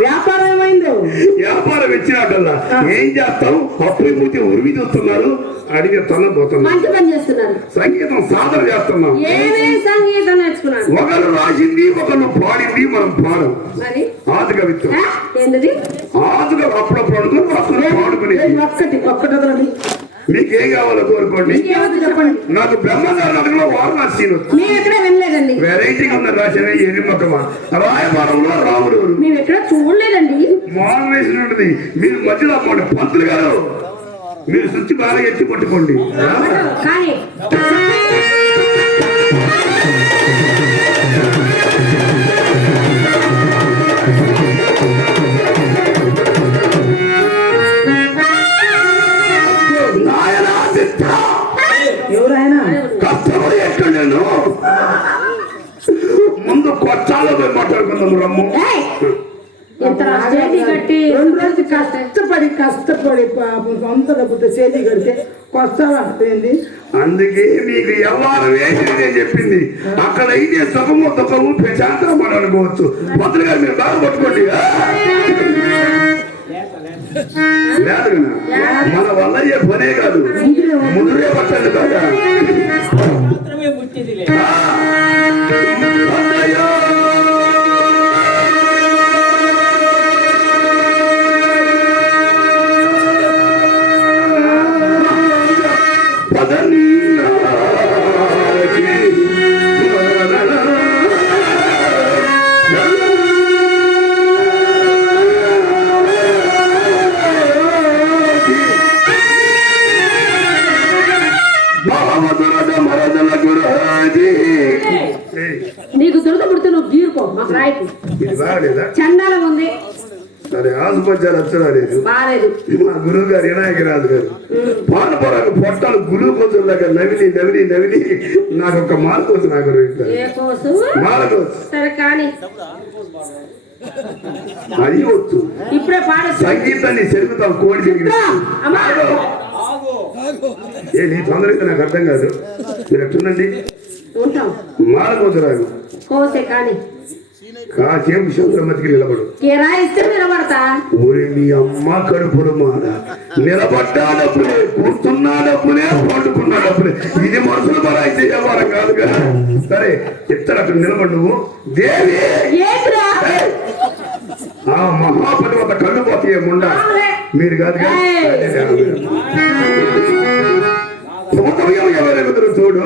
వ్యాపారం ఏమైందో? వ్యాపారం ఇచ్చినట్టల్లా ఏం చేస్తాం? అప్పుడు మూతి ఉరిమి చూస్తున్నారు, అడిగి తొలపోతున్నారు. సంగీతం సాధన చేస్తున్నాం. సంగీతం నేర్చుకున్నాను. ఒకరు రాసింది, ఒకరు పాడింది, మనం పాడం. ఆది కవిత్వం ఆదుగా అప్పుడప్పుడు అనుకుని పాడుకునేది. మీకేం కావాలో కోరుకోండి. నాకు బ్రహ్మగారి నగరంలో వారణాసి వెరైటీగా ఉన్న రాసిన ఎరిమకమా రాయబారంలో రాముడు చూడలేదండి. వారణాసి ఉంటుంది. మీరు మధ్యలో అమ్మండి పంతులు గారు, మీరు సుచ్చి బాగా ఎత్తి పట్టుకోండి. కష్టపడి ఎక్కడేను ముందు కొచ్చాలో పోయి మాట్లాడుకుందాం. రమ్ము కష్టపడి సొంత డబ్బుతో చేతి కడితే కొస్తాండి. అందుకే మీకు వ్యవహారం ఏంటి నేను చెప్పింది. అక్కడ అయితే సుఖము దుఃఖము ప్రశాంతంగా మనం అనుకోవచ్చు. మంత్రులు గారు మీరు బాగా పట్టుకోండి. లేదు మన వల్ల ఏ పనే కాదు, ముందురే పట్టండి బాగా. నీకు దురద పుడితే నువ్వు గీరుకో, మాకు రాయకు. చండాలం ఉంది. సరే ఆసుపత్రి వచ్చలేదు. మా గురువు గారు వినాయకరాజు గారు పానపరాకు పొట్టాలు గురువు కోసం దగ్గర నవిలి నవిలి నవిలి నాకు ఒక మాల కోసం నాకు మాల కోసం. సరే కానీ అది వచ్చు. ఇప్పుడే పాడ సంగీతాన్ని చెరుగుతాం. కోడి తిరిగి ఏ నీ తొందరగా నాకు అర్థం కాదు. మీరు ఎట్టుండండి మాల కోసరాను కోసే కానీ కాసేపు శుభ్రమతికి నిలబడు. ఊరి మీ అమ్మ కడుపుడు మాల నిలబడ్డాడప్పుడే, కూర్చున్నాడప్పుడే, పండుకున్నాడప్పుడే. ఇది మనుషులు బరాయితే వ్యవహారం కాదు కదా. సరే ఇతర అక్కడ నిలబడు. నువ్వు దేవి ఆ మహాపతివత కళ్ళు పోతే ముండా మీరు కాదు ఎవరెవరు చూడు.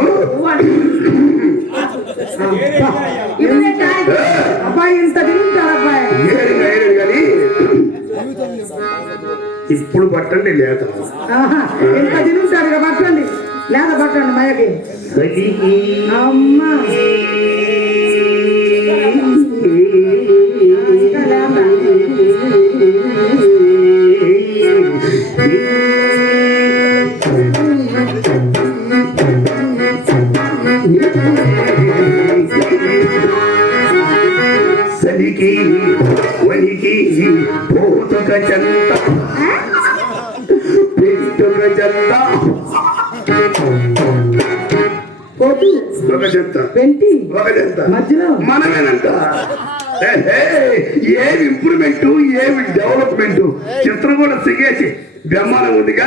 అబ్బాయి ఇంత తింటారు అబ్బాయి. కానీ ఇప్పుడు పట్టండి లేత ఇంత తింటారు పట్టండి, లేత పట్టండి మయకి. అమ్మా సలికి వలికి పోతుక చంత పెట్టుక చంత పోతు ఒక చెత్త పెంటి ఒక చెత్త మధ్యలో మనమేనంట. ఏమి ఇంప్రూవ్మెంట్, ఏమి డెవలప్మెంట్. చిత్రం కూడా సిగేసి బ్రహ్మాండం ఉందిగా.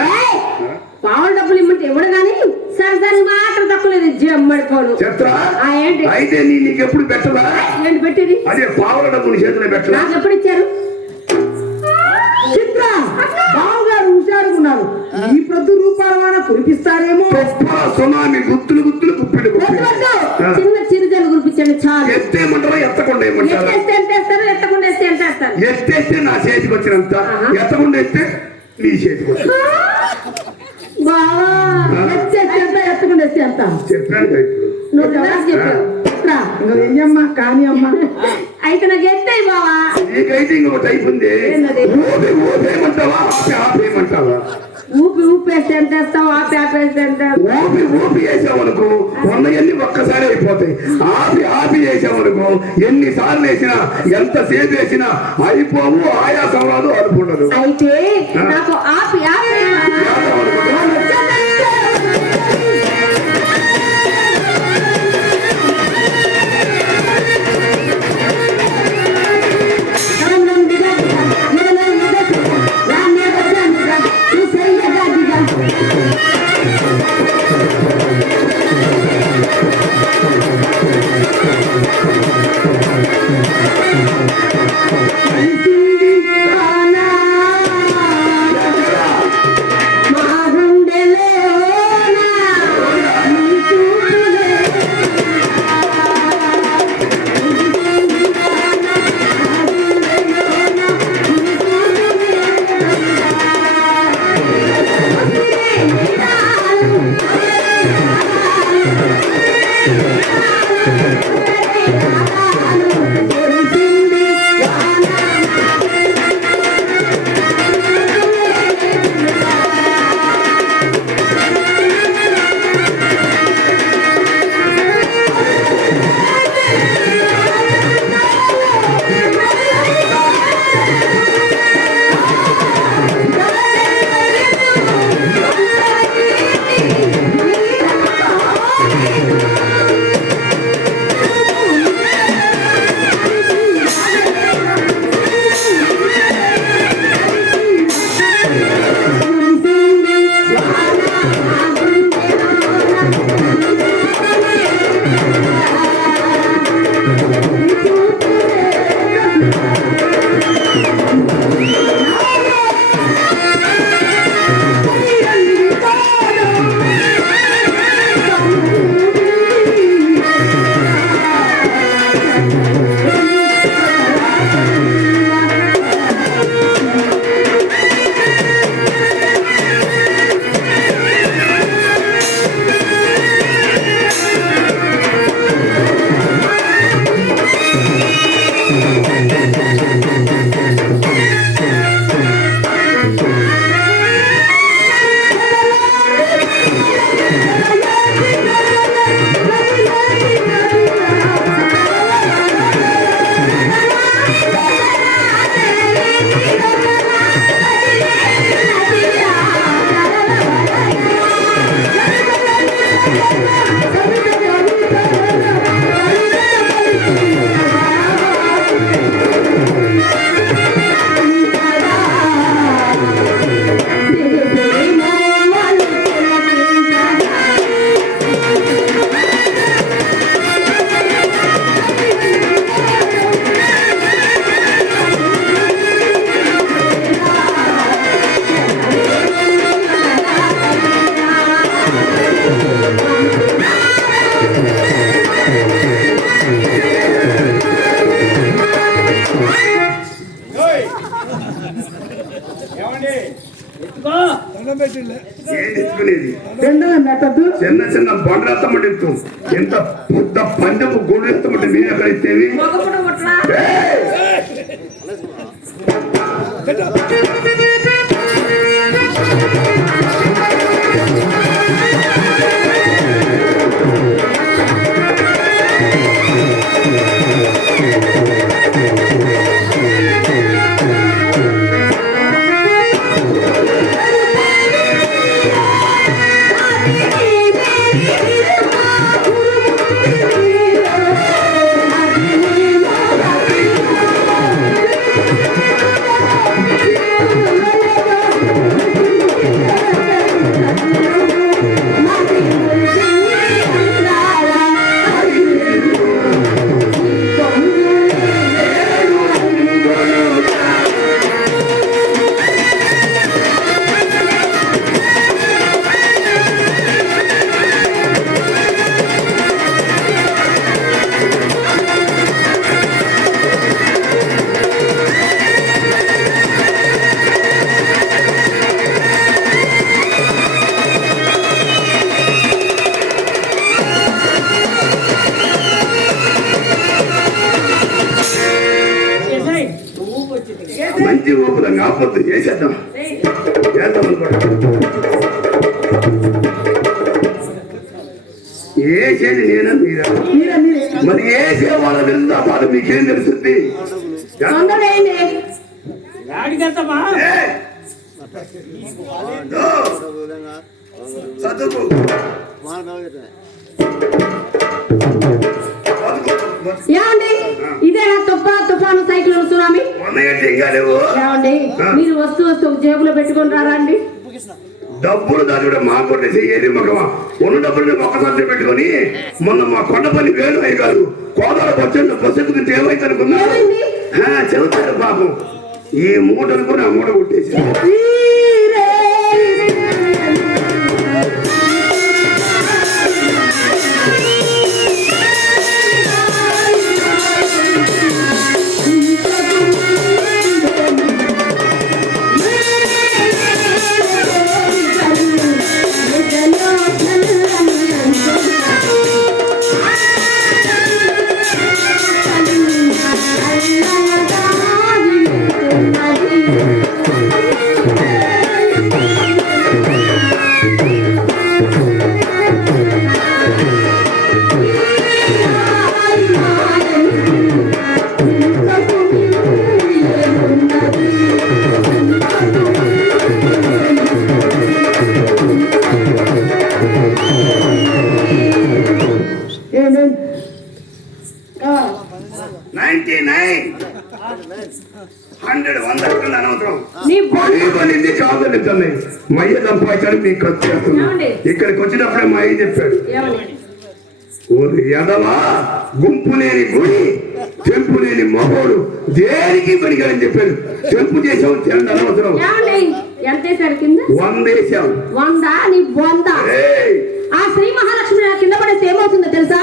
పావులు డబ్బులు ఇమ్మంటే ఎవడు గాని సరసరి మాత్రం తక్కువ లేదు జమ్మడిపోను చిత్ర ఏంటి అయితే నీకు ఎప్పుడు పెట్టదా? ఏంటి పెట్టేది? అదే పావుల డబ్బులు చేతిలో పెట్టదా? నాకు ఎప్పుడు ఇచ్చారు? చిత్ర బావగారు హుషారుగున్నారు. ఈ ప్రతి రూపాయల కురిపిస్తారేమో. సునామీ గుత్తులు గుత్తులు గుప్పిడు చిన్న చిరుజలు కురిపించండి చాలు. ఎత్తేమంటారా ఎత్తకుండా ఏమంటారా? ఎత్తేస్తే ఎంతేస్తారు, ఎత్తకుండా వేస్తే ఎంతేస్తారు? ఎత్తేస్తే నా చేతికి వచ్చినంత, ఎత్తకుండా ఎత్తే నీ చేతికి వచ్చి. బావా ఎత్తకుండా వేస్తే ఎంత చెప్పాను కదా ఇప్పుడు. నువ్వు చెప్పావు. నువ్వు ఏమ్మా కానీ అమ్మా. అయితే నాకు ఎత్తాయి బావా. నీకైతే ఇంకొక టైప్ ఉంది. ఊపేయమంటావా ఆపేయమంటావా? ఊపి ఊపేస్తే ఎంత వేస్తావు, ఆపి ఆపేస్తే ఎంత? ఊపి వేసామనుకో ఉన్నవన్నీ ఒక్కసారి అయిపోతాయి. ఆపి వేసామనుకో ఎన్నిసార్లు వేసినా ఎంతసేపు వేసినా అయిపోవు, ఆయాసం రాదు, అనుకుండదు. అయితే నాకు ఆపి ఆపి చిన్న చిన్న బండ్రెత్తమంటే ఎంత పెద్ద పందెపు గుడి ఎత్తమంటే మీరు ఎక్కడ ఇచ్చేవి? Yeah. తప్పొద్దు చేసేద్దాం చేద్దాం అనుకోండి చేసేది నేనా మీరా మరి వేసే వాళ్ళ తెలుసు వాళ్ళు మీకేం తెలుస్తుంది తొందరగా వేయండి. చదువు ఏమండి ఇదేనా తుఫాను సైకిల్ సునామీ? ఏమండి మీరు వస్తూ జేబులో పెట్టుకొని రారా అండి? డబ్బులు దాని కూడా మా కొట్టేసి ఏది మగమా ఉన్న డబ్బులు ఒక సంత పెట్టుకొని మొన్న మా కొండపల్లి వేలు అయ్యి కాదు కోదాల బస్సు ఎక్కుతుంటే ఏమైతే అనుకున్నా చెబుతారు పాపం ఈ మూట అనుకుని ఆ మూట కొట్టేసి మయ్య సంపాదించాడు మీకు ఖర్చు చేస్తున్నాను ఇక్కడికి వచ్చినప్పుడే మా అయ్య చెప్పాడు ఎదవా గుంపు లేని గుడి తెంపు లేని మగోడు దేనికి పనికిరని చెప్పాడు తెంపు చేసావు తినండి అనవసరం 100 వేసావు 100 నీ 100 ఆ శ్రీ మహాలక్ష్మి కింద పడేసి ఏమవుతుందో తెలుసా?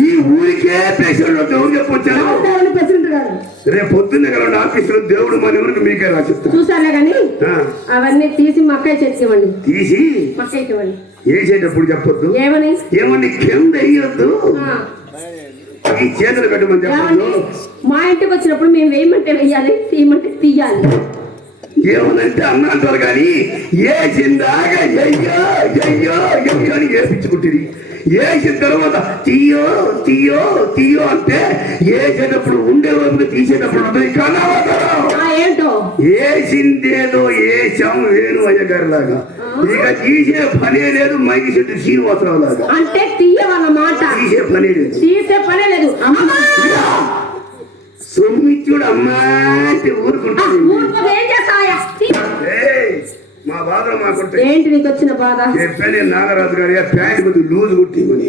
ఈ ఊరికే ప్రెసిడెంట్ ఎవరు చెప్పొచ్చారు రేపు పొద్దున్న కదా ఆఫీసులో దేవుడు మన ఊరికి మీకే రాసిస్తారు చూసానే కానీ అవన్నీ తీసి మక్కయ్య చేసేవ్వండి తీసి మక్కయ్యకి ఇవ్వండి వేసేటప్పుడు చెప్పొద్దు ఏమని ఏమని కింద వేయొద్దు ఈ చేతులు పెట్టమని చెప్పండి మా ఇంటికి వచ్చినప్పుడు మేము వేయమంటే వేయాలి తీయమంటే తీయాలి ఏమనంటే అన్న అంటారు కానీ వేసిందాగా అయ్యో అయ్యో అయ్యో అని వేపించుకుంటుంది వేసిన తర్వాత తీయో తీయో తీయో అంటే వేసేటప్పుడు ఉండే వైపు తీసేటప్పుడు ఉంటుంది ఏంటో వేసిందేదో వేసాం వేణు అయ్య గారి లాగా ఇక తీసే పనే లేదు మైకి చెట్టు శ్రీనివాసరావు లాగా అంటే తీయవన్నమాట తీసే పనే లేదు సొమ్మిచ్చుడు అమ్మా అంటే ఊరుకుంటాడు మా బాధలో మాకుంటే ఏంటి నీకు వచ్చిన బాధ చెప్పాను నాగరాజు గారి ప్యాంట్ కొద్ది లూజ్ కుట్టిమని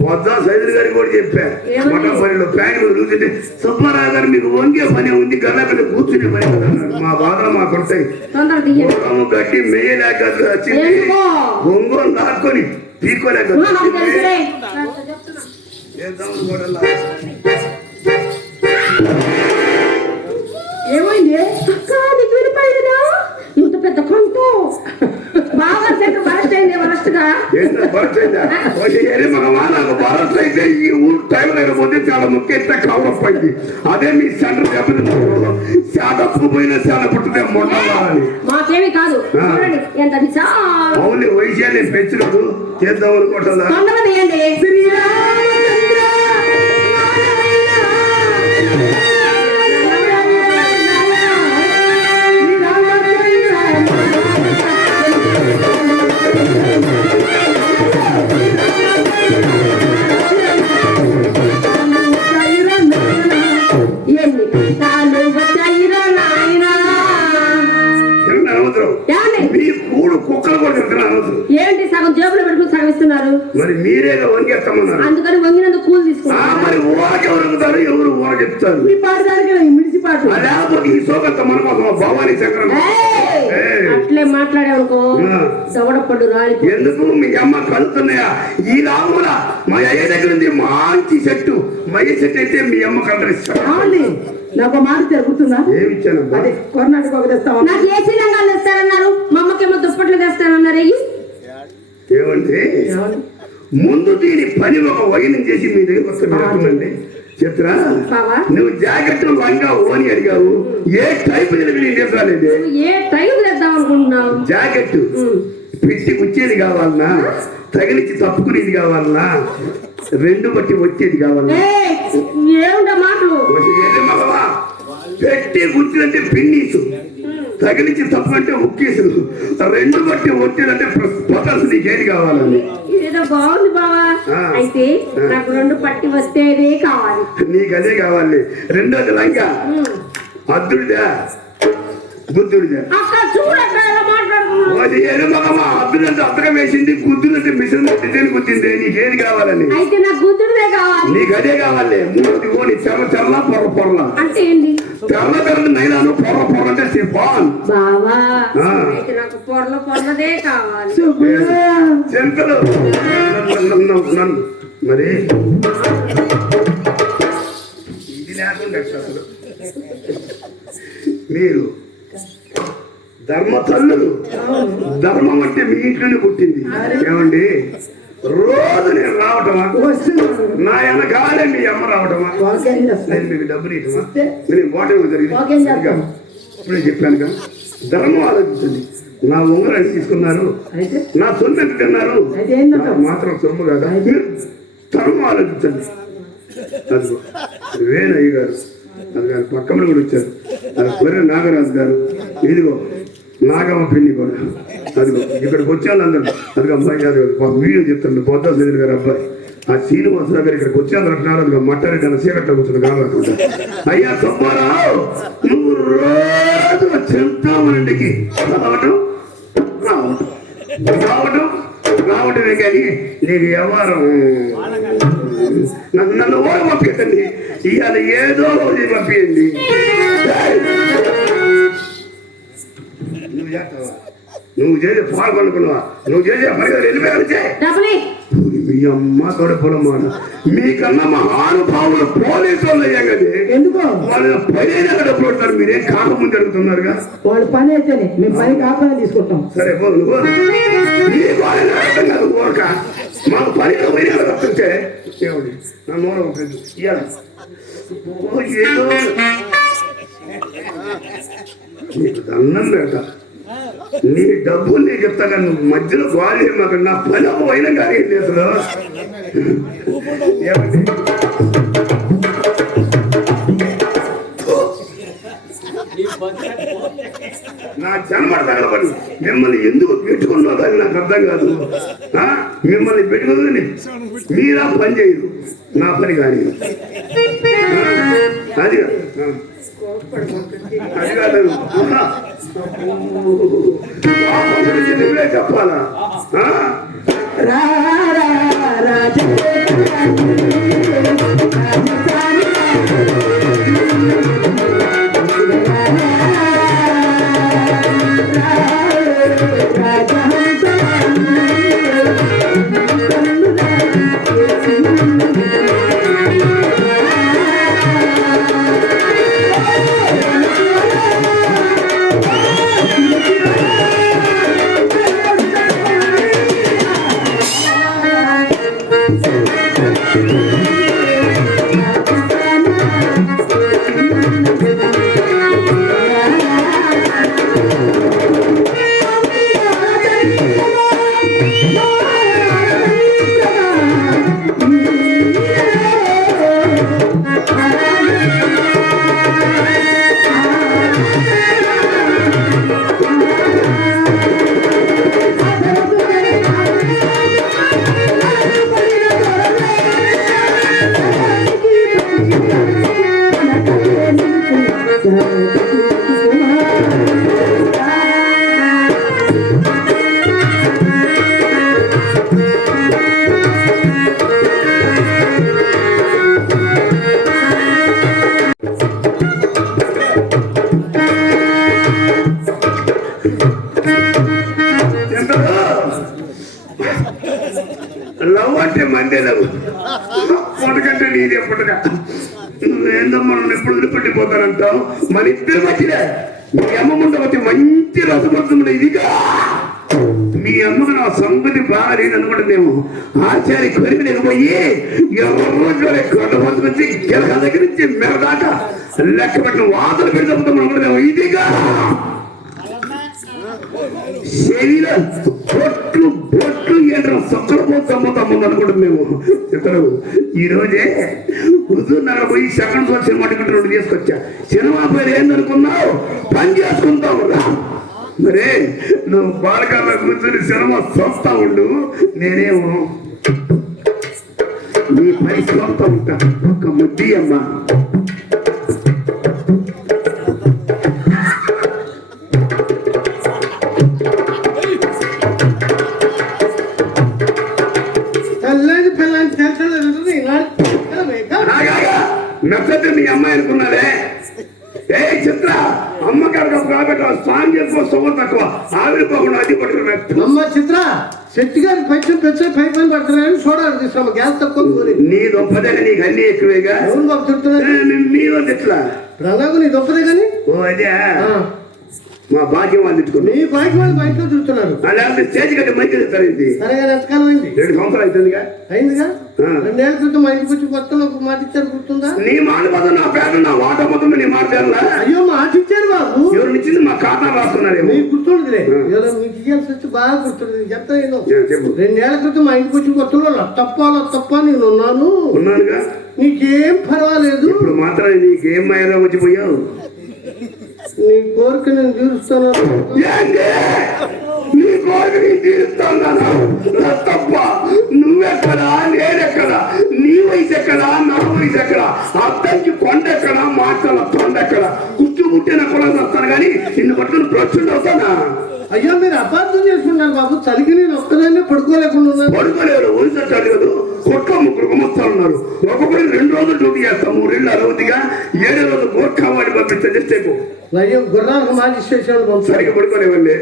బొద్దా సైదులు గారికి కూడా చెప్పా మొట్టపల్లిలో ప్యాంట్ కొద్ది లూజ్ అంటే సుబ్బారావు గారు మీకు వంగే పని ఉంది గల్ల పిల్ల కూర్చునే పని అన్నాడు మా బాధలో మాకుంటాయి గట్టి మేయలేక వచ్చింది ఒంగోలు దాక్కొని పీక్కోలేక ఏమైంది ఇంత పెద్ద కొంత బాగా సెంటర్ బరస్ట్ అయింది వరస్ట్గా నాకు బరస్ట్ అయితే ఈ ఊరు టైం లేకపోతే చాలా ముఖ్య కవరప్ అయింది అదే మీ సెంటర్ దెబ్బతిన్న శాతప్పు పోయినా చాలా పుట్టితే మొండాలని మాకేమి కాదు ఎంత అవును వయసు నేను పెంచినప్పుడు చేద్దాం అనుకుంటుందా ఏంటి సగం జేబులో పెట్టుకుని సగమిస్తున్నారు మరి మీరేగా వంగేస్తామన్నారు అందుకని వంగినందుకు కూలి తీసుకున్నారు మరి ఊరకెవరు ఎవరు ఊర చెప్తారు మీ పాడదానికి మిడిసి పాటు లేకపోతే ఈ సోకంత మన కోసం భవానీ చక్రం అట్లే మాట్లాడేవనుకో దవడపడ్డు రాలి. ఎందుకు మీ అమ్మ కలుతున్నాయా ఈ లాభముల మా అయ్య దగ్గర ఉంది మంచి చెట్టు మయ్య చెట్టు అయితే మీ అమ్మ కలరిస్తాను. కావాలి నాకు మాట జరుగుతుందా? ఏమి ఇచ్చానమ్మా? అదే కొరనాటికి ఒక తెస్తావా? నాకు ఏసీ రంగాలు తెస్తారన్నారు, మా అమ్మకేమో దుప్పట్లు తెస్తానన్నారు. ఏమంటే ముందు దీని పని ఒక వైనం చేసి మీ దగ్గర వస్తానండి. చిత్ర నువ్వు జాకెట్ లంగా ఓని అడిగావు, ఏ టైప్ చేసాలేదు? ఏ టైప్ తెద్దాం అనుకుంటున్నావు? జాకెట్ పెట్టి కుచ్చేది కావాలన్నా, తగిలించి తప్పుకునేది కావాలన్నా, రెండు బట్టి వచ్చేది కావాలన్నా? ఏమిటా మాటలు? పెట్టి కూర్చుంటే పిన్నీసు, తగిలించి తప్పుకుంటే ఉక్కేసులు, రెండు బట్టి వచ్చేదంటే పొటల్స్ నీకేది కావాలని? ఇదేదో బాగుంది బావా. అయితే నాకు రెండు పట్టి వస్తేనే కావాలి. నీకు అదే కావాలి. రెండోది లంగా అద్దుడిదా బుద్ధుడిదా? అక్కడ చూడక్క మాట్లాడుతున్నావు. అద్దులంటే అద్దగా వేసింది, గుద్దులంటే మిషన్ డిజైన్ గుద్దింది. నీకేది కావాలని? అయితే నాకు గుద్దుడిదే కావాలి. నీకు అదే కావాలి. మూడు ఓని చెర్ల చెర్ల పొర పొరల అంటే ఏంటి? తెల్ల తెల్ల నైలాను పొర పొర అంటే సిఫాన్ బావా. అయితే నాకు పొరల పొరలదే కావాలి. చెంతలు మరి ఇది లేకుండా అసలు మీరు ధర్మ తల్లులు. ధర్మం అంటే మీ ఇంట్లోనే పుట్టింది. ఏమండి రోజు నేను రావటమా, నా వెనకాలే మీ అమ్మ రావటమా, నేను మీకు డబ్బులు ఇవ్వటమా, నేను ఓటమి జరిగింది ఇప్పుడే చెప్పాను కదా. ధర్మం ఆలోచించండి. నా ఉంగరాన్ని తీసుకున్నారు, నా సొమ్ము ఎంత తిన్నారు, మాత్రం సొమ్ము కదా. ధర్మం ఆలోచించండి. అదిగో వేణయ్య గారు, అది గారు పక్కన కూడా వచ్చారు. అది కొర్రె నాగరాజు గారు, ఇదిగో నాగమ్మ పిన్ని కూడా. అదిగో ఇక్కడికి వచ్చాను అందరూ. అదిగో అమ్మాయి గారు వీడియో చెప్తాను, బొద్దా సీని గారు అబ్బాయి. ఆ శ్రీనివాసరావు గారు ఇక్కడికి వచ్చాను అంటున్నారు. అదిగో మట్టారెడ్డి అన్న సీకట్లో కూర్చుని కావాలనుకుంటా. అయ్యా సుబ్బారావు, నువ్వు రోజు చెప్తామండికి రావటం రావటం రావటమే కానీ నీకు ఎవరు నన్ను ఓడ పంపించండి. ఇవాళ ఏదో రోజు పంపించండి. నువ్వు చేస్తావా? నువ్వు చేసే పాల్గొనుకున్నావా? నువ్వు చేసే పని వెళ్ళిపోయాలి. మీ అమ్మ తోడపడమాట మీకన్నా మహానుభావులు పోలీసు వాళ్ళు అయ్యా కదా. ఎందుకో వాళ్ళు పని డబ్బులు ఉంటారు, మీరేం కాకముందు జరుగుతున్నారుగా. వాళ్ళు పని అయితేనే మేము పని కాకుండా తీసుకుంటాం. సరే పోదు అర్థం కాదు కోరక మాకు పనిలో పోయిన వస్తుంటే ఏమండి నా మూల ఉంటుంది ఇవాళ ఏదో నీకు దండం పెడతా. నీ డబ్బులు నీకు చెప్తా కానీ నువ్వు మధ్యలో బాగా మాకు నా పని పోయినా కానీ అసలు ఏమండి నా జన్మ తగలబడి మిమ్మల్ని ఎందుకు పెట్టుకున్నావు అని నాకు అర్థం కాదు. మిమ్మల్ని పెట్టుకుందని మీరా పని చేయదు, నా పని కానీ అది అది కాదు. నువ్వే చెప్పాలా? మందే లేవు పొటకంటే నీదే పొటక నువ్వేందమ్మా నన్ను ఎప్పుడు వదిలిపెట్టిపోతానంటావు మన ఇద్దరు మధ్యలే మీ అమ్మ ముందు వచ్చి మంచి రసపడుతుంది ఇదిగా మీ అమ్మకు నా సంగతి బాగా లేదనుకుంటుందేమో ఆచార్య కొరిమినకి పోయి ఎవరు కొండపొచ్చి గెలక దగ్గర నుంచి మెరదాకా లెక్క పెట్టిన వాతలు పెడతాం అనుకుంటుందేమో ఇదిగా శరీర బొట్లు బొట్లు ఏంటో సొక్కలు పోతాము అనుకుంటుంది మేము ఇతరు ఈ రోజే హుజూర్నగర్ పోయి సెకండ్ షో సినిమా టికెట్ రెండు తీసుకొచ్చా సినిమా పేరు ఏందనుకున్నావు పని చేసుకుంటావు మరే నువ్వు బాలకాల్లో కూర్చొని సినిమా చూస్తా ఉండు నేనేమో నీ పని చూస్తా ఉంటా ఒక ముద్ది అమ్మా నచ్చతే మీ అమ్మాయి అనుకున్నాడే ఏ చిత్ర అమ్మగారు కాబట్టి స్నానం చేసుకో సొమ్ము తక్కువ ఆవిరిపోకుండా అది పట్టుకున్నట్టు అమ్మ చిత్ర చెట్టు గారి పైసలు పెంచే పై పని పడుతున్నాయని చూడాలి తీసుకున్నాం గ్యాస్ తక్కువ నీ దొప్పదే నీకు అన్ని ఎక్కువేగా అవును బాబు చెప్తున్నా మీరు ఎట్లా అలాగూ నీ దొప్పదే కానీ ఓ అదే మా భాగ్యం వాళ్ళు ఇచ్చుకుని నీ భాగ్యం వాళ్ళు బయటలో చూస్తున్నారు అలాంటి స్టేజ్ కట్టి మంచి సరైంది సరేగా ఎంతకాలం అయింది 2 సంవత్సరాలు అవుతుందిగా అయిందిగా 2 ఏళ్ల క్రితం మా ఇంటికి వచ్చి కొత్తలో ఒక మాట ఇచ్చారు గుర్తుందా నీ మాట మొత్తం నా పేరు నా వాటా మొత్తం నీ మాట చేయాలా అయ్యో మాట ఇచ్చారు బాబు ఎవరు ఇచ్చింది మా ఖాతా రాసుకున్నారేమో మీకు గుర్తుండదులే ఏదో మీకు ఇయ్యాల్సి వచ్చి బాగా గుర్తుండదు చెప్తా నేను చెప్పు 2 ఏళ్ల క్రితం మా ఇంటికి వచ్చి కొత్తలో తప్ప నేను ఉన్నానుగా నీకేం పర్వాలేదు ఇప్పుడు మాత్రం నీకేం మాయలో వచ్చిపోయావు నీ కోరిక నేను తీరుస్తాను నీ కోరిక నేను తీరుస్తాను తప్ప నువ్వెక్కడా నేనెక్కడా నీ వయసు ఎక్కడా నా వయసు ఎక్కడా అద్దంకి కొండ ఎక్కడా మాటల కొండ ఎక్కడా కుచ్చు ముట్టిన కూడా వస్తాను కానీ నిన్ను పట్టుకుని ప్రొచ్చుండి అవుతానా అయ్యో మీరు అపార్థం చేసుకున్నారు బాబు చలికి నేను ఒక్కదాన్నే పడుకోలేకుండా ఉన్నాను పడుకోలేరు వయసు అడగదు కొట్ట ముగ్గురు గుమస్తాలు ఉన్నారు ఒక్కొక్కరు 2 రోజులు డ్యూటీ చేస్తాం 3 ఏళ్ళు అలవదిగా 7 రోజులు గోర్ఖా వాడి పంపిస్తే జస్ట్ అయ్యో గుర్రాలకు మాజిస్ట్రేషన్ సరిగ్గా పడుకోలేవండి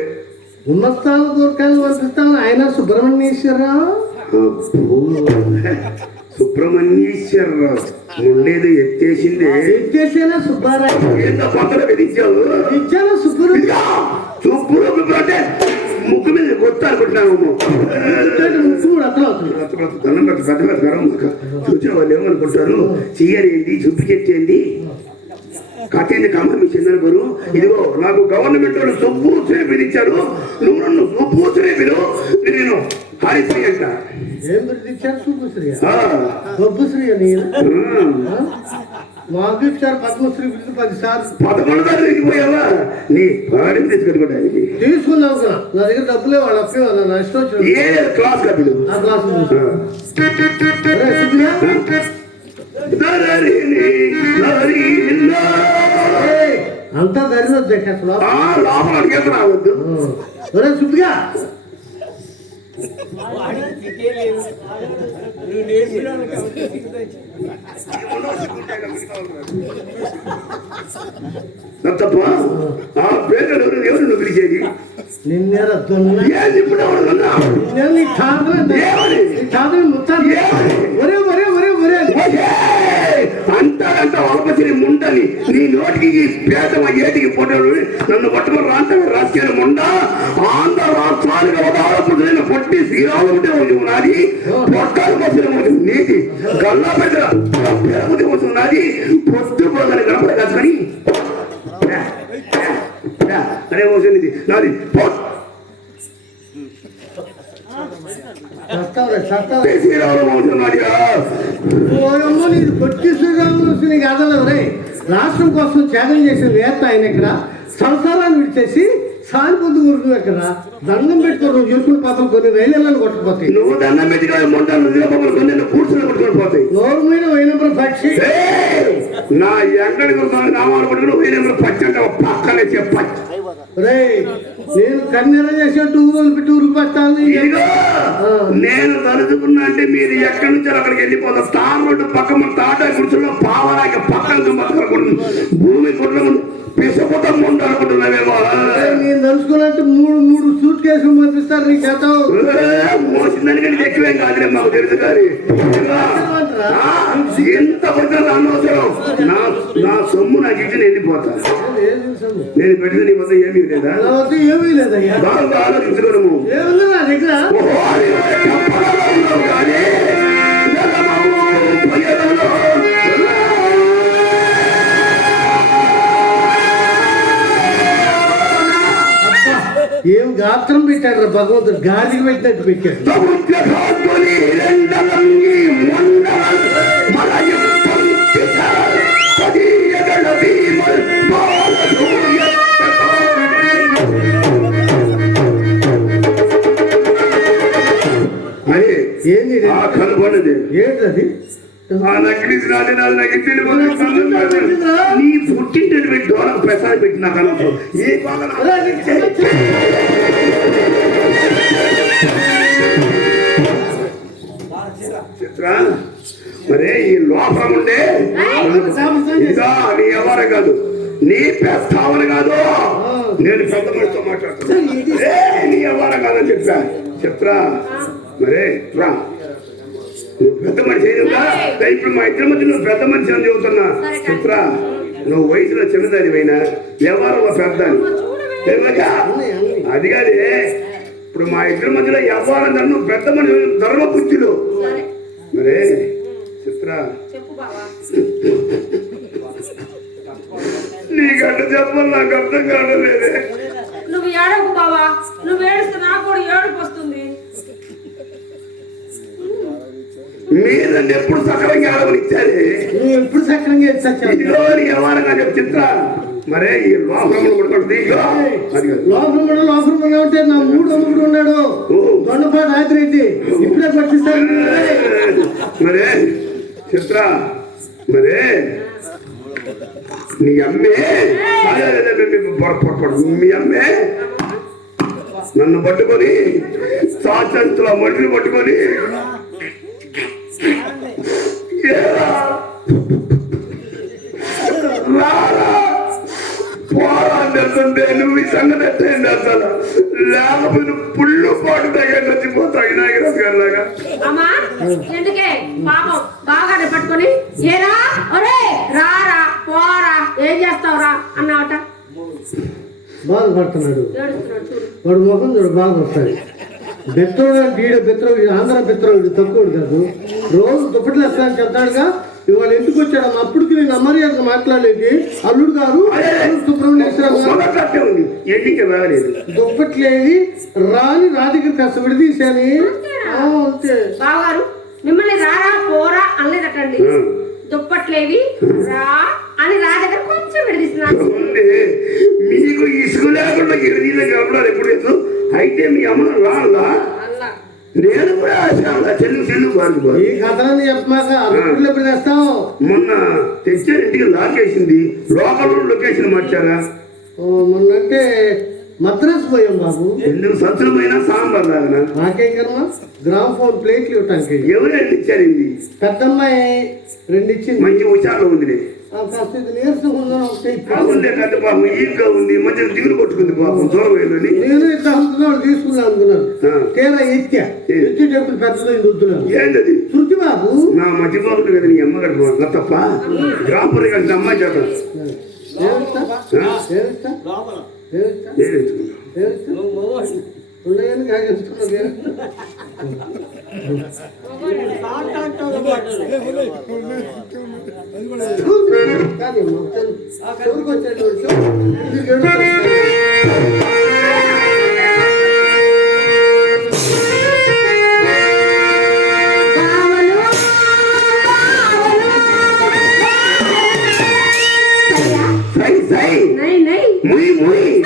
గుమ్మస్తాను గోర్ఖాలు పంపిస్తాను ఆయన సుబ్రహ్మణ్యేశ్వరరావు సుబ్రహ్మణ్యేశ్వరరావు ఉండేది ఎత్తేసేనా సుబ్బారావు ఏంటో కొత్తగా విధించావు ఇచ్చాను సుబ్బురు అంటే ముక్కు మీద కొట్టాలనుకుంటున్నాము ముక్కు కూడా అర్థం అవుతుంది దండం పెద్ద పెద్ద గరం చూసిన వాళ్ళు ఏమనుకుంటారు చెయ్యరేంటి చూపించేది కథేంది కమ్మ చెందనుకోరు ఇదిగో నాకు గవర్నమెంట్ వాళ్ళు సుబ్బూసరే పిలిచారు నువ్వు నన్ను సుబ్బూసరే పిలు నేను హరిశ్రీ అంట ఏం పిలిచారు సుబ్బుశ్రీ గొబ్బుశ్రీ అని మాకు ఇచ్చారు పద్మశ్రీ పిలిచి 10 సార్లు 11 సార్లు ఎక్కిపోయావా నీ పాడిని తెచ్చుకోవడానికి తీసుకుందాం కదా నా దగ్గర డబ్బులే వాళ్ళు అప్పే నా ఇష్టం వచ్చింది ఏ క్లాస్ కపిలు ఆ క్లాస్ అంతా ధరినొద్దు లోపల అడిగేది రావద్దు ఒరే సుబ్బిగా తప్ప ఆ పేరు ఎవరు నువ్వు పిలిచేది నిన్నేరా అంటారంట వలపసిరి ముండని నీ నోటికి పేద ఏటికి పొట్టాడు నన్ను పట్టుకొని రాజకీయాల ముండ ఆంధ్ర రాష్ట్రానికి ఒక ఆడపుడిన పొట్టి శ్రీరాముడే నాది పొట్టాలు పసిన నీటి గల్లా పెద్ద కోసం నాది పొద్దు పోదని గడపడ కానీ అనే వచ్చింది నాది పొట్టి శ్రీరాములు కాదలేదు రే రాష్ట్రం కోసం త్యాగం చేసిన వేత్త ఆయన ఇక్కడ సంసారాన్ని విడిచేసి సానుభూతి ఊరుకున్నావు ఇక్కడ దండం పెట్టుకో చేసుకుని పాపం కొన్ని రైళ్ళని కొట్టకపోతాయి నువ్వు దండం పెట్టుకోవాలి మొంటాను కొన్ని కూర్చుని కొట్టుకొని పోతాయి నోరు మీద వైనప్పుడు పక్షి నా ఎంగడి నామాలు పట్టుకుని వైనప్పుడు పచ్చి అంటే పక్కనే చెప్పచ్చు రే నేను కన్నెర చేసేట్టు ఊరు పెట్టి ఊరికి పట్టాలి నేను తలుచుకున్నా అంటే మీరు ఎక్కడి నుంచి అక్కడికి వెళ్ళిపోతాం తార్ రోడ్డు పక్క మన తాటా గుడిసెలో పావరాకి పక్కన భూమి కుట్ల పిసపోతాం అనుకుంటున్నావేమో నేను తలుచుకున్నట్టు 3 సూట్ కేసులు పంపిస్తా మోపిస్తారు నీ చేత మోసిందానికంటే ఎక్కువేం కాదులే మాకు తెలుసు కానీ ఎంత పడితే అనవసరం నా సొమ్ము నాకు ఇచ్చి వెళ్ళిపోతా నేను పెట్టిన నీ వద్ద ఏమీ లేదా ఏమీ లేదయ్యా బాగా ఆలోచించుకోను ఏముంది నా దగ్గర ఏం గాత్రం పెట్టాడు రా భగవంతుడు గాలికి పెట్టినట్టు పెట్టాడు ఏంది కనపడది ఏంటది నీ పుట్టింటి పెట్టి డోలకు ప్రసాదం పెట్టి నాకు అనవసరం ఏ చిత్ర మరే ఈ లోపం ఉండే ఇదా నీ ఎవరు కాదు నీ ప్రస్తావన కాదు నేను పెద్ద మనిషితో మాట్లాడుతున్నా నీ ఎవరు కాదని చెప్పా చిత్ర మరే రా నువ్వు పెద్ద మనిషి అయినా ఇప్పుడు మా ఇద్దరి మధ్య నువ్వు పెద్ద మనిషి అని చెబుతున్నా చిత్ర నువ్వు వయసులో చిన్నదానివైనా వ్యవహారంలో పెద్ద అది కాదే ఇప్పుడు మా ఇద్దరి మధ్యలో వ్యవహారం నువ్వు పెద్ద మనిషి ధర్మబుద్ధులు మరే చిత్ర నీకంట చెప్పాలి నాకు అర్థం కావట్లేదే నువ్వు ఏడకు బావా నువ్వు ఏడుస్తే నాకు కూడా ఏడుపు వస్తుంది మీదండి ఎప్పుడు సక్రంగా ఆడవనిచ్చారు ఎప్పుడు సక్రంగా ఇదిగో వ్యవహారంగా చెప్పు చిత్ర మరే ఈ లోపల ఉంటే నా మూడు అమ్ముడు ఉన్నాడు దొండపాటి ఆదిరెడ్డి ఇప్పుడే పట్టిస్తాను మరే చిత్ర మరే నీ అమ్మే మీ అమ్మే నన్ను పట్టుకొని సాచంతుల మట్టిని పట్టుకొని పోరాడుతుంటే నువ్వు ఈ సంగతి ఎట్టేయండి అసలు లేకపోతే పుళ్ళు పాటు దగ్గర నచ్చిపోతావు వినాయకరాజు గారి లాగా అమ్మా ఎందుకే పాపం బాగానే పట్టుకొని ఏరా ఒరే రారా పోరా ఏం చేస్తావురా అన్నావట బాధపడుతున్నాడు వాడు ముఖం చూడు బాగా వస్తాడు బెత్తోడు అంటే ఈడ బెత్తరోడు ఆంధ్ర బెత్తరోడు తక్కువ కాదు రోజు దుప్పట్లు వేస్తానని చెప్తాడుగా ఇవాళ ఎందుకు వచ్చాడు అప్పటికి నేను అమర్యాద మాట్లాడలేదు అల్లుడు గారు దుప్పట్లేవి రాని రాజకీయ కాస్త విడదీశాని బావగారు మిమ్మల్ని రారా పోరా అనలేదటండి దుప్పట్లేవి రా అని రా దగ్గర కొంచెం విడదీస్తున్నాను మీకు ఇసుక లేకుండా కాబట్టి ఎప్పుడు అయితే మీ అమ్మ రాదా నేను కూడా చెల్లు ఈ కథలని చెప్పమాక మొన్న తెచ్చే ఇంటికి లాకేసింది లోకల్ లొకేషన్ మార్చారా మొన్నంటే మద్రాసు పోయాం బాబు ఎందుకు సత్తులమైనా సాంబార్ లాగా నాకేం కర్మ గ్రామ్ ఫోన్ ప్లేట్లు ఇవ్వటానికి ఎవరు ఇచ్చారండి పెద్దమ్మాయి 2 ఇచ్చింది మంచి హుషారులో ఉంది ఉంది కదా పాపం ఈగా ఉంది మధ్య దిగులు కొట్టుకుంది పాపం దూరం వెళ్ళని నేను ఇట్లా తీసుకున్నాను అనుకున్నాను తీరా ఎత్తేటప్పుడు పెద్దగా వద్దున్నాను ఏంటది శృతి బాబు నా మధ్య బాబు కదా నీ అమ్మగారు తప్ప గ్రామపురి కలిసి అమ్మాయి చేద్దాం muy muy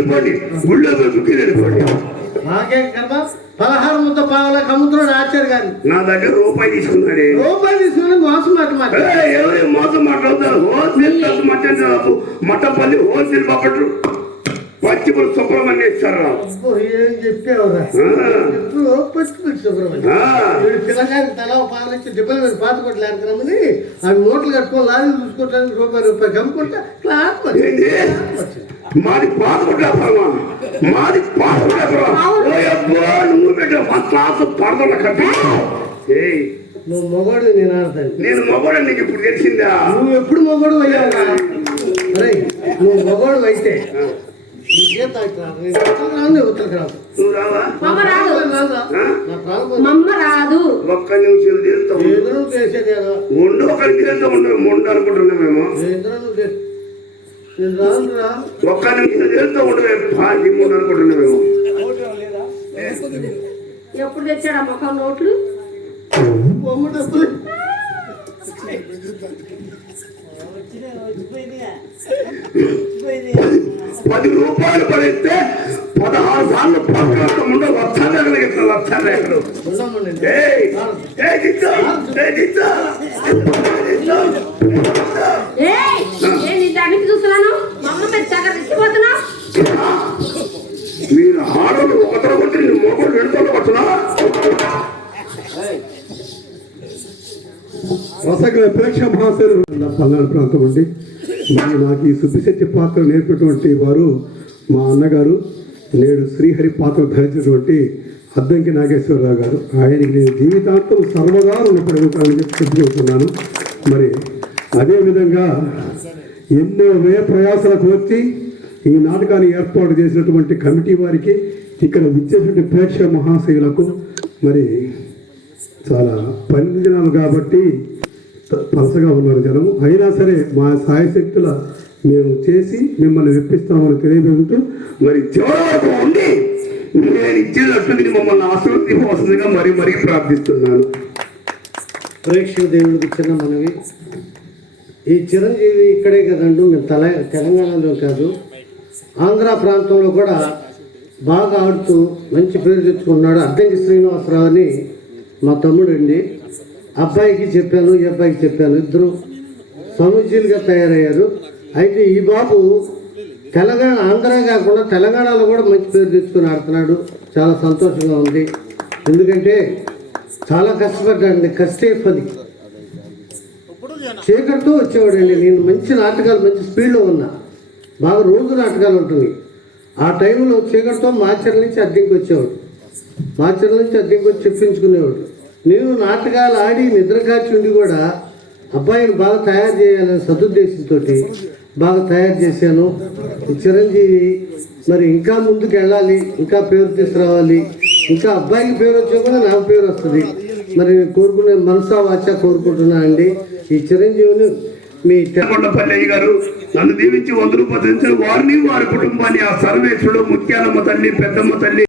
అనుకోండి గుళ్ళో దుక్కి వెళ్ళిపోండి. నాకే కర్మ 16 ముద్ద పావుల కమ్ముతున్నాడు ఆచార్య గారు. నా దగ్గర రూపాయి తీసుకున్నాడే. రూపాయి తీసుకుని మోసం మాట ఎవరు మోసం మాట్లాడతారు? హోల్సేల్ మాట్లాడుతున్నారు. మట్టపల్లి హోల్సేల్ బాపట్టు పచ్చిపురు సుబ్రహ్మణ్యేశ్వరరావు. ఏం చెప్పేవరా పచ్చిపురు సుబ్రహ్మణ్యం పిల్లగారికి తల పాలు ఇచ్చి డిబ్బల మీద పాత కొట్లు లేకరమ్మని అవి నోట్లు కట్టుకొని లారీ చూసుకోవడానికి రూపాయి కమ్ముకుంటా క్లాస్ మాది పాతకొట్టాపరమా, మాది పాతకొట్టాపరమా. నువ్వు పెట్టిన ఫస్ట్ క్లాస్ పడదల కట్టి. నువ్వు మొగోడు నేను ఆడతాను. నేను మొగోడు నీకు ఇప్పుడు తెలిసిందా? నువ్వు ఎప్పుడు మొగోడు అయ్యావురా? అరే నువ్వు మొగోడు అయితే ఒక్క నిమిషం చేసేది ఉండు. ఒకరికి వెళ్తూ ఉండవు ముందు అనుకుంటున్నా మేము. ఒక్క నిమిషం చేస్తూ ఉండవే పార్టీ ముందు అనుకుంటున్నా మేము. ఎప్పుడు తెచ్చాడా మొఖం నోట్లు? 10 రూపాయలు పడితే 16 సార్లు పక్కన ముందు వచ్చాను. దానికి చూస్తున్నాను మా అమ్మ మీద చక్కగా రెచ్చిపోతున్నా. మీరు ఆడలు ఒకరు కొట్టి నేను మొగలు వెళ్తాను పడుతున్నా. రసగ్ర ప్రేక్ష మహాశయులు పల్నాడు ప్రాంతం అండి. మరి నాకు ఈ సుబ్బిశెట్టి పాత్ర నేర్పినటువంటి వారు మా అన్నగారు, నేడు శ్రీహరి పాత్ర ధరించినటువంటి అద్దంకి నాగేశ్వరరావు గారు. ఆయనకి నేను జీవితాంతం సర్వదా రుణపడి ఉంటానని చెప్పి చెప్పుకుంటున్నాను. మరి అదేవిధంగా ఎన్నో వ్యయ ప్రయాసాలకు వచ్చి ఈ నాటకాన్ని ఏర్పాటు చేసినటువంటి కమిటీ వారికి, ఇక్కడ విచ్చేటువంటి ప్రేక్ష మహాశయులకు మరి చాలా పన్నెండు జనాలు కాబట్టి పలసగా ఉన్నారు జనము. అయినా సరే మా సాయశక్తుల మేము చేసి మిమ్మల్ని వెప్పిస్తామని తెలియజేస్తూ మరి చివరి ఉండి నేను ఇచ్చినట్టు మమ్మల్ని ఆశీర్వదించవలసిందిగా మరీ మరీ ప్రార్థిస్తున్నాను. ప్రేక్షక దేవుడికి ఇచ్చిన మనవి, ఈ చిరంజీవి ఇక్కడే కదండు, మేము తెలంగాణలో కాదు ఆంధ్ర ప్రాంతంలో కూడా బాగా ఆడుతూ మంచి పేరు తెచ్చుకున్నాడు. అద్దంకి శ్రీనివాసరావు అని మా తమ్ముడు అండి. అబ్బాయికి చెప్పాను, ఈ అబ్బాయికి చెప్పాను, ఇద్దరు సమూజీలుగా తయారయ్యారు. అయితే ఈ బాబు తెలంగాణ ఆంధ్ర కాకుండా తెలంగాణలో కూడా మంచి పేరు తెచ్చుకొని ఆడుతున్నాడు. చాలా సంతోషంగా ఉంది. ఎందుకంటే చాలా కష్టపడ్డాడండి. కష్టే పని చీకటితో వచ్చేవాడండి. నేను మంచి నాటకాలు మంచి స్పీడ్లో ఉన్నా, బాగా రోజు నాటకాలు ఉంటుంది. ఆ టైంలో చీకటితో మాచర్ల నుంచి అద్దెకి వచ్చేవాడు. మాచర్ల నుంచి అద్దెకి వచ్చి చెప్పించుకునేవాడు. నేను నాటకాలు ఆడి నిద్రకాచి ఉండి కూడా అబ్బాయిని బాగా తయారు చేయాలని సదుద్దేశంతో బాగా తయారు చేశాను. ఈ చిరంజీవి మరి ఇంకా ముందుకు వెళ్ళాలి, ఇంకా పేరు తీసుకురావాలి. ఇంకా అబ్బాయికి పేరు వచ్చేకుండా నాకు పేరు వస్తుంది. మరి నేను కోరుకునే మనసా వాచా కోరుకుంటున్నా అండి. ఈ చిరంజీవిని మీ కొండపల్లి గారు నన్ను దీవించి 100 రూపాయలు వారిని వారి కుటుంబాన్ని ఆ సర్వేశ్వరుడు, ముత్యాలమ్మ తల్లి, పెద్దమ్మ తల్లి